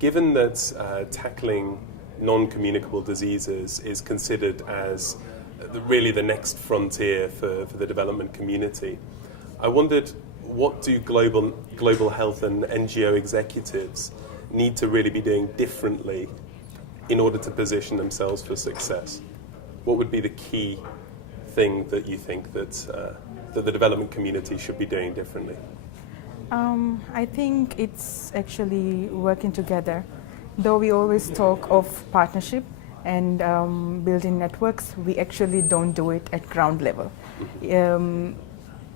Given that tackling non-communicable diseases is considered as really the next frontier for the development community, I wondered, what do global health and NGO executives need to really be doing differently in order to position themselves for success? What would be the key thing that you think that the development community should be doing differently? I think it's actually working together. Though we always talk of partnership and building networks, we actually don't do it at ground level.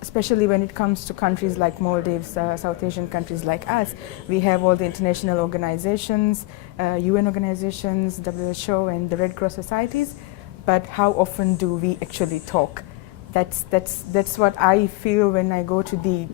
Especially when it comes to countries like Maldives, South Asian countries like us, we have all the international organizations, UN organizations, WHO and the Red Cross societies, but how often do we actually talk? That's what I feel when I go to the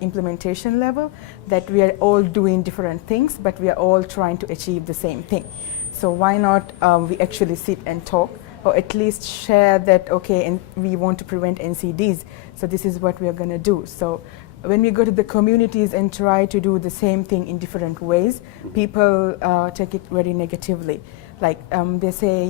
implementation level, that we are all doing different things, but we are all trying to achieve the same thing. So why not we actually sit and talk, or at least share that, okay, and we want to prevent NCDs, so this is what we are going to do. So when we go to the communities and try to do the same thing in different ways, people take it very negatively. They say,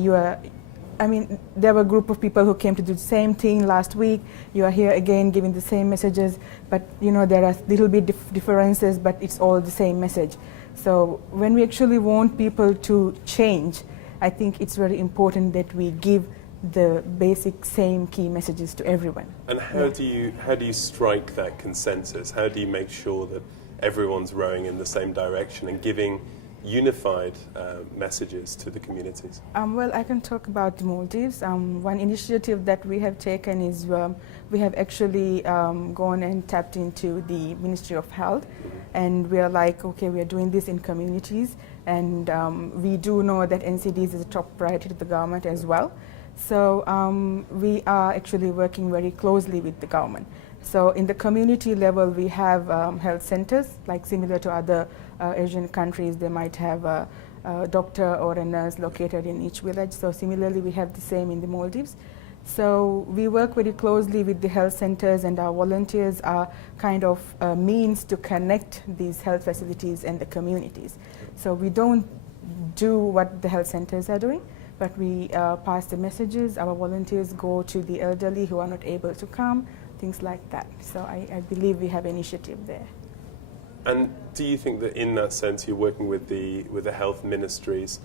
there were a group of people who came to do the same thing last week. You are here again giving the same messages, but there are little bit differences, but it's all the same message. So when we actually want people to change, I think it's very important that we give the basic same key messages to everyone. And how do you strike that consensus? How do you make sure that everyone's rowing in the same direction and giving unified messages to the communities? Well, I can talk about the Maldives. One initiative that we have taken is we have actually gone and tapped into the Ministry of Health, and we are like, okay, we are doing this in communities, and we do know that NCDs is a top priority to the government as well. So we are actually working very closely with the government. So in the community level, we have health centers, like similar to other Asian countries. They might have a doctor or a nurse located in each village. So similarly, we have the same in the Maldives. So we work very closely with the health centers, and our volunteers are kind of a means to connect these health facilities and the communities. So we don't do what the health centers are doing, but we pass the messages. Our volunteers go to the elderly who are not able to come, things like that. So I believe we have initiative there. And do you think that in that sense you're working with the health ministries?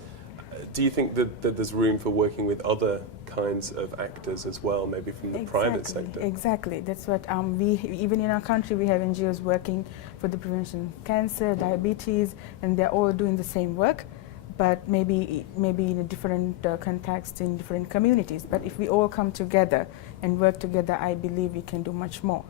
Do you think that there's room for working with other kinds of actors as well, maybe from the private sector? Exactly. That's what even in our country we have NGOs working for the prevention of cancer, diabetes, and they're all doing the same work, but maybe in a different context in different communities. But if we all come together and work together, I believe we can do much more.